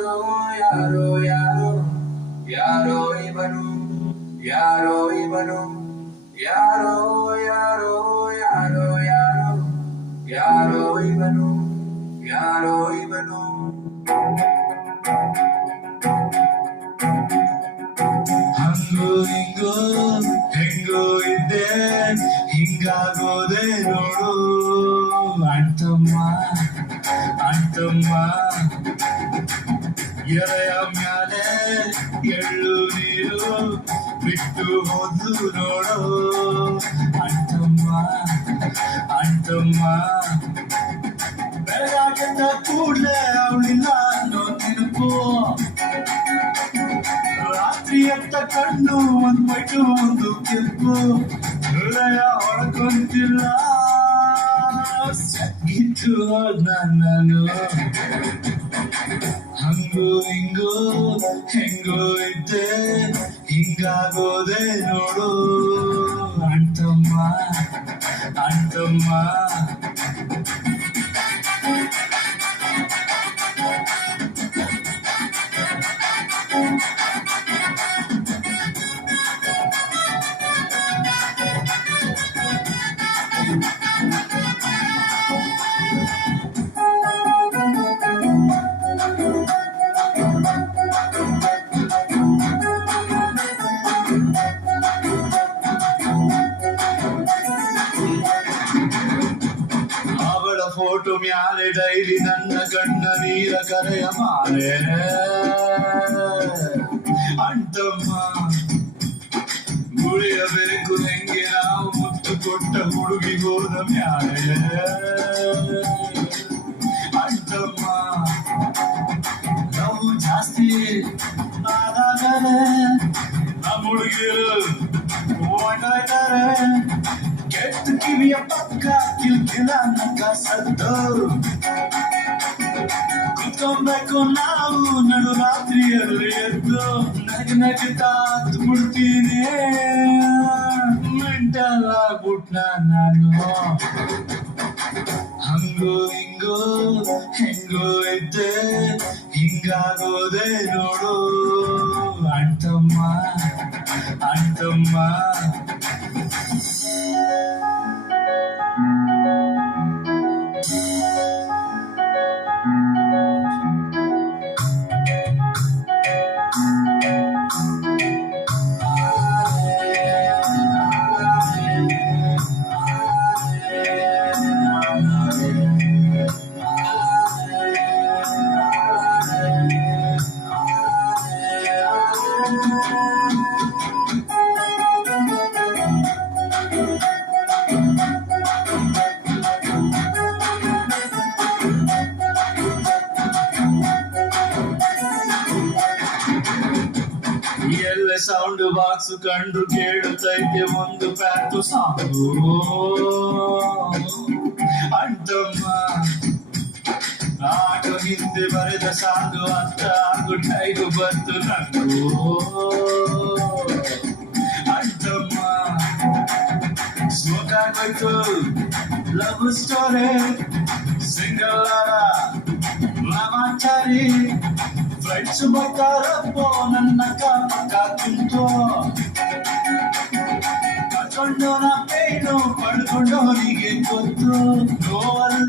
ಯಾರೋ ಯಾರೋ ಯಾರೋ ಇವನು ಯಾರೋ ಇವನು ಯಾರೋ ಯಾರೋ ಯಾರೋ ಯಾರೋ ಯಾರೋ ಇವನು ಯಾರೋ ಇವನು ಹಂಗೋ ಹಿಂಗೋ ಹೆಂಗೋ ಇದ್ದೆ ಹಿಂಗಾಗೋದೆ ನೋಡು ಅಣ್ತಮ್ಮ ಅಣ್ತಮ್ಮ ಎರೆಯ ಮ್ಯಾಲೆ ಎಳ್ಳು ನೀರು ಬಿಟ್ಟು ಹೋದ್ಲು ನೋಡು ಅಣ್ತಮ್ಮ ಅಣ್ತಮ್ಮ ಬೆಳಗಾಗಿದ್ದ ಕೂಡ್ಲೆ ಅವಳಿಲ್ಲ ಅನ್ನೋ ನೆನಪು ರಾತ್ರಿ ಎತ್ತ ಕಣ್ಣು ಒಂದು ಮೈಟು ಒಂದು ಕೆಂಪು ಹೃದಯ ಹೊಡ್ಕೊಂತಿಲ್ಲ ಸಕ್ಕಿತ್ತು ನಾನು ಹಂಗೋ ಹಿಂಗೋ ಹೆಂಗೋ ಇದ್ದೆ ಹಿಂಗಾಗೋದೆ ನೋಡು ಅಣ್ತಮ್ಮ ಅಣ್ತಮ್ಮ ಫೋಟೋ ಮ್ಯಾಲೆ ಡೈಲಿ ನನ್ನ ಕಣ್ಣ ನೀರ ಕರೆಯ ಮಾರೆ ಅಣ್ತಮ್ಮ ಉಳಿಯಬೇಕು ಹೆಂಗೆ ನಾವು ಮುತ್ತು ಕೊಟ್ಟ ಹುಡುಗಿ ಹೋದ ಮ್ಯಾಲೆ ಅಣ್ತಮ್ಮ ನಾವು ಜಾಸ್ತಿ ಆದಾಗಲೇ ನಮ್ಮ ಹುಡುಗಿರು ಓಡಾಡ್ತಾರೆ ಕೆಟ್ಟ ಕಿವಿಯ ಪಕ್ಕ ಕಿಲ್ಕಿಲ ನಕ್ಕ ಸದ್ದು ಕುತ್ಕೊಬೇಕು ನಾವು ನಡು ರಾತ್ರಿಯಲ್ಲಿ ಎದ್ದು ನಗುತ್ತಾ ಬಿಡ್ತೀನಿ ಮೆಂಟಲ್ ಆಗ್ಬಿಟ್ನ ನಾನು ಹಂಗೋ ಹಿಂಗೋ ಹೆಂಗೋ ಇದ್ದೆ ಹಿಂಗಾಗೋದೆ ನೋಡು ಅಣ್ತಮ್ಮ ಅಣ್ತಮ್ಮ ಎಲ್ಲ ಸೌಂಡ್ ಬಾಕ್ಸ್ ಕಂಡು ಕೇಳುತ್ತೈತೆ ಒಂದು ಪ್ಯಾಂಟು ಸಾಂಗು ಅಣ್ತಮ್ಮ ಆಟೋ ಹಿಂದೆ ಬರೆದ ಸಾಂಗು ಅಂತ ಆಗು ಟೈಗು ಬಂತು ನಂಗೂ ಅಣ್ತಮ್ಮ ಸೋಕಾಗೋಯ್ತು love story single Ramachari friends ಬರ್ತಾರಪ್ಪೋ ನನ್ನ ಕಾಮಕ ಕುಂತು ಕಳ್ಕೊಂಡೋನ ಪೇನು ಪಡ್ಕೊಂಡವನಿಗೆ ಗೊತ್ತು ನೋವಲ್ಲಿ